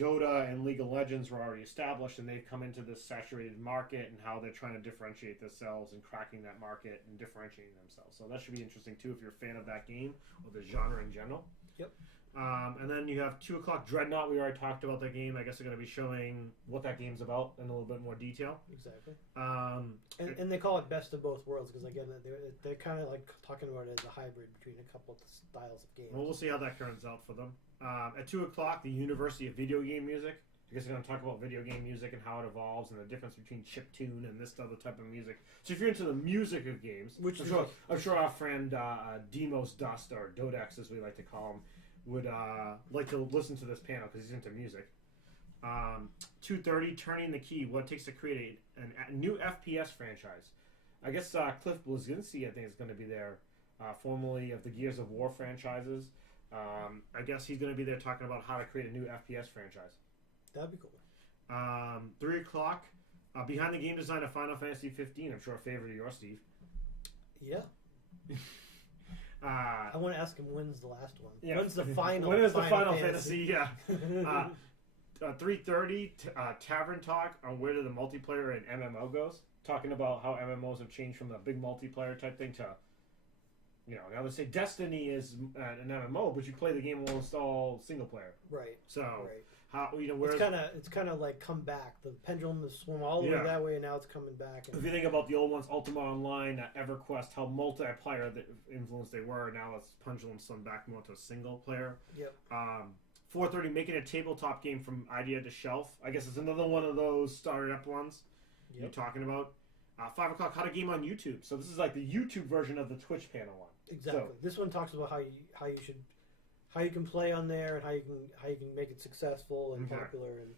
Dota and League of Legends were already established, and they've come into this saturated market, and how they're trying to differentiate themselves and cracking that market and differentiating themselves. So that should be interesting too if you're a fan of that game or the genre in general. Yep. And then you have 2 o'clock Dreadnought. We already talked about that game. I guess they're going to be showing what that game's about in a little bit more detail. Exactly. And they call it best of both worlds because again they're kind of like talking about it as a hybrid between a couple of styles of games. Well, we'll see how that turns out for them. At 2 o'clock, the University of Video Game Music. I guess they're going to talk about video game music and how it evolves and the difference between chiptune and this other type of music. So if you're into the music of games, which I'm sure our friend Demos Dust, or Dodex as we like to call him, would like to listen to this panel because he's into music. 2:30, Turning the Key, what it takes to create a new FPS franchise. I guess Cliff Bleszinski, I think, is going to be there, formerly of the Gears of War franchises. I guess he's going to be there talking about how to create a new FPS franchise. That'd be cool. 3 o'clock, Behind the Game Design of Final Fantasy 15. I'm sure a favorite of yours, Steve. Yeah. I want to ask him when's the last one. Yeah. When's the final? When is the Final Fantasy? Yeah. 3:30, Tavern Talk on where the multiplayer in MMO goes. Talking about how MMOs have changed from the big multiplayer type thing to, now they say Destiny is an MMO, but you play the game almost all single player. Right. So right. How where it's kind of like come back. The pendulum has swung all the way that way, and now it's coming back. If you think about the old ones, Ultima Online, EverQuest, how multiplayer the influence they were, now it's pendulum swung back more to a single player. Yep. 4:30, making a tabletop game from idea to shelf. I guess it's another one of those startup ones you're talking about. 5 o'clock, how to game on YouTube. So this is like the YouTube version of the Twitch panel one. Exactly. So, this one talks about how you can play on there and how you can make it successful and popular, and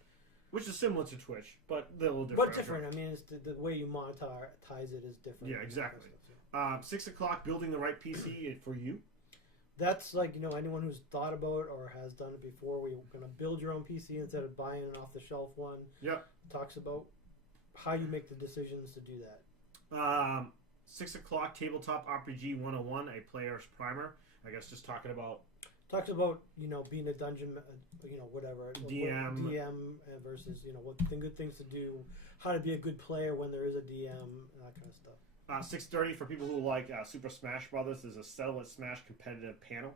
which is similar to Twitch, but a little different. But different. I mean, it's the way you monetize it is different. Yeah, exactly. 6 o'clock, building the right PC for you. That's like anyone who's thought about or has done it before. Where you're going to build your own PC instead of buying an off the shelf one. Yep. Talks about how you make the decisions to do that. 6 o'clock, Tabletop RPG 101, a player's primer. I guess just talking about... Talks about, being a dungeon, whatever. DM versus, what good things to do, how to be a good player when there is a DM, that kind of stuff. 6:30, for people who like Super Smash Brothers, there's a Settle It Smash competitive panel.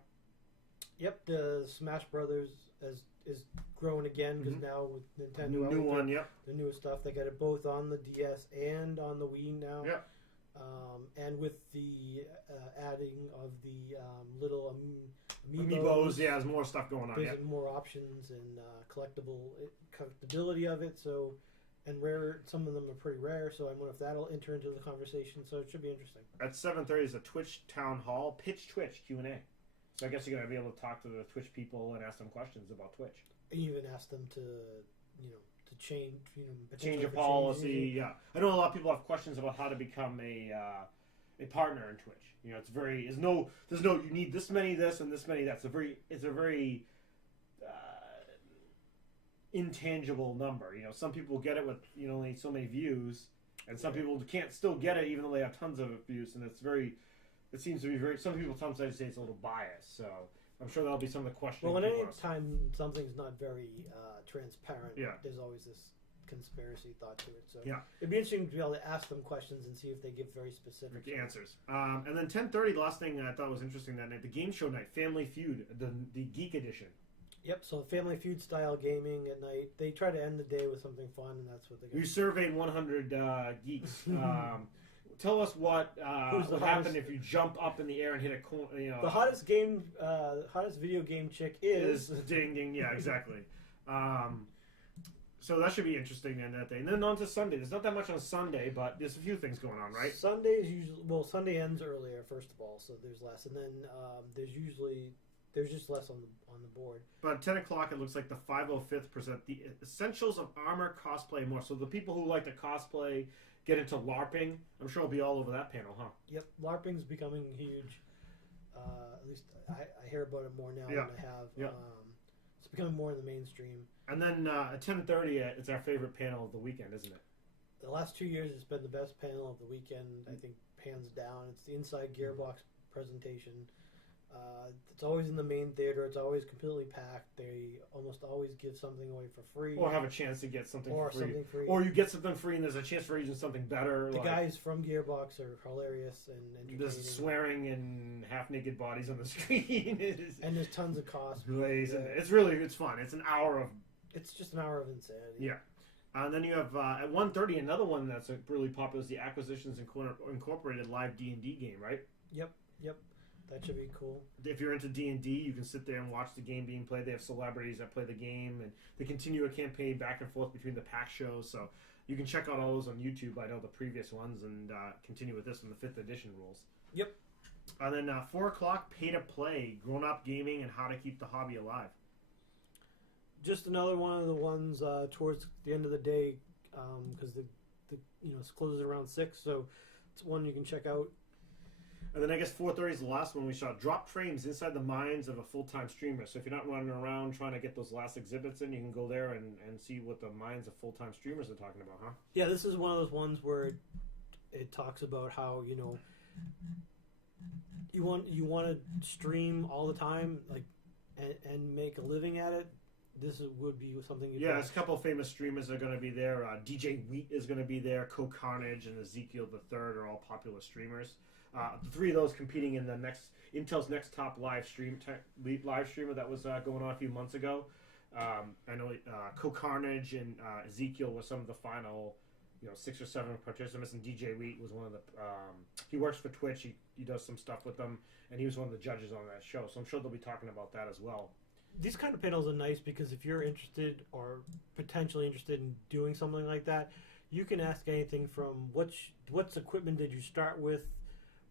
Yep, the Smash Brothers is growing again because now with Nintendo... New one, yep. The newest stuff. They got it both on the DS and on the Wii now. Yep. And with the adding of the little amiibos, there's more stuff going on. There's more options and collectability of it. So, and rare. Some of them are pretty rare. So I wonder if that'll enter into the conversation. So it should be interesting. At 7:30 is a Twitch town hall, Pitch Twitch Q&A. So I guess you're gonna be able to talk to the Twitch people and ask them questions about Twitch. And even ask them to to change, change a policy. Yeah, I know a lot of people have questions about how to become a partner in Twitch. It's very there's no you need this many this and this many that. It's a very intangible number. Some people get it with only so many views, and some people can't still get it even though they have tons of views, and it seems to be very. Some people sometimes say it's a little biased. So I'm sure that'll be some of the questions. Well, any time something's not very transparent, there's always this conspiracy thought to it. So it'd be interesting to be able to ask them questions and see if they give very specific answers. And then 10:30, the last thing I thought was interesting that night, the game show night, Family Feud, the Geek Edition. Yep, so Family Feud style gaming at night. They try to end the day with something fun, and that's what they got. We surveyed 100 geeks. Tell us what happened if you jump up in the air and hit a corner. The hottest video game chick is ding ding. Yeah, exactly. So that should be interesting then that day. And then on to Sunday. There's not that much on Sunday, but there's a few things going on, right? Sunday is usually Sunday ends earlier first of all, so there's less, and then there's just less on the board. But at 10 o'clock, it looks like the 505th present the essentials of armor cosplay more. So the people who like to cosplay get into LARPing. I'm sure it'll be all over that panel, huh? Yep, LARPing's becoming huge. At least I hear about it more now than I have. Yep. It's becoming more in the mainstream. And then at 10:30, it's our favorite panel of the weekend, isn't it? The last 2 years, it's been the best panel of the weekend. I think hands down. It's the Inside Gearbox presentation. It's always in the main theater. It's always completely packed. They almost always give something away for free. Or have a chance to get something free. Or you get something free and there's a chance for using something better. The guys from Gearbox are hilarious and entertaining. There's swearing and half-naked bodies on the screen. And there's tons of cosplays. It's fun. It's an hour of... It's just an hour of insanity. Yeah. And then you have, at 1:30, another one that's really popular is the Acquisitions Incorporated live D&D game, right? Yep. That should be cool. If you're into D&D, you can sit there and watch the game being played. They have celebrities that play the game, and they continue a campaign back and forth between the Pax-Shows. So you can check out all those on YouTube. I know the previous ones, and continue with this one, the 5th edition rules. Yep. And then 4 o'clock, Pay to Play, grown-up gaming and how to keep the hobby alive. Just another one of the ones towards the end of the day, because the it closes around 6, so it's one you can check out. And then I guess 4:30 is the last one we shot. Drop frames inside the minds of a full-time streamer. So if you're not running around trying to get those last exhibits in, you can go there and see what the minds of full-time streamers are talking about, huh? Yeah, this is one of those ones where it talks about how, you want to stream all the time, like, and make a living at it. This would be something. There's a couple of famous streamers that are going to be there. DJ Wheat is going to be there. Carnage and Ezekiel the Third are all popular streamers. The 3 of those competing in the Intel's next top live streamer that was going on a few months ago. I know Carnage and Ezekiel were some of the final, 6 or 7 participants, and DJ Wheat was one of the. He works for Twitch. He does some stuff with them, and he was one of the judges on that show. So I'm sure they'll be talking about that as well. These kind of panels are nice because if you're interested or potentially interested in doing something like that, you can ask anything from what's equipment did you start with,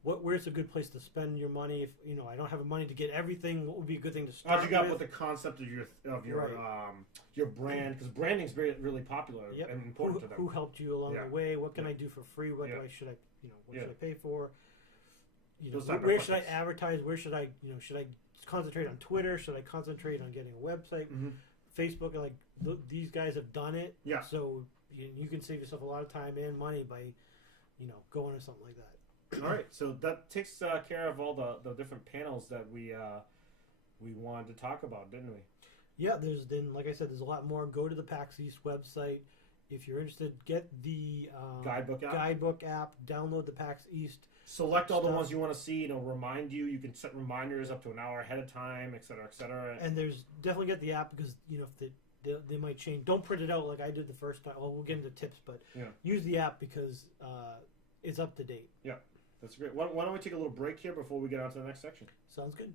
where's a good place to spend your money. If I don't have money to get everything, what would be a good thing to start with? How'd you got with the concept of your brand, because branding's really popular and important to them. Who helped you along the way? What can I do for free? What should I pay for? Where should I advertise? Where should I should I concentrate on Twitter? Should I concentrate on getting a website? Mm-hmm. Facebook, these guys have done it. Yeah. So you can save yourself a lot of time and money by, going to something like that. All right. So that takes care of all the different panels that we wanted to talk about, didn't we? Yeah. Like I said, there's a lot more. Go to the PAX East website. If you're interested, get the guidebook app. Download the PAX East. Select all the ones you want to see. Remind you. You can set reminders up to an hour ahead of time, et cetera, et cetera. And there's definitely get the app because if they might change. Don't print it out like I did the first time. Well, we'll get into tips, but use the app because it's up to date. Yeah, that's great. Why don't we take a little break here before we get on to the next section? Sounds good.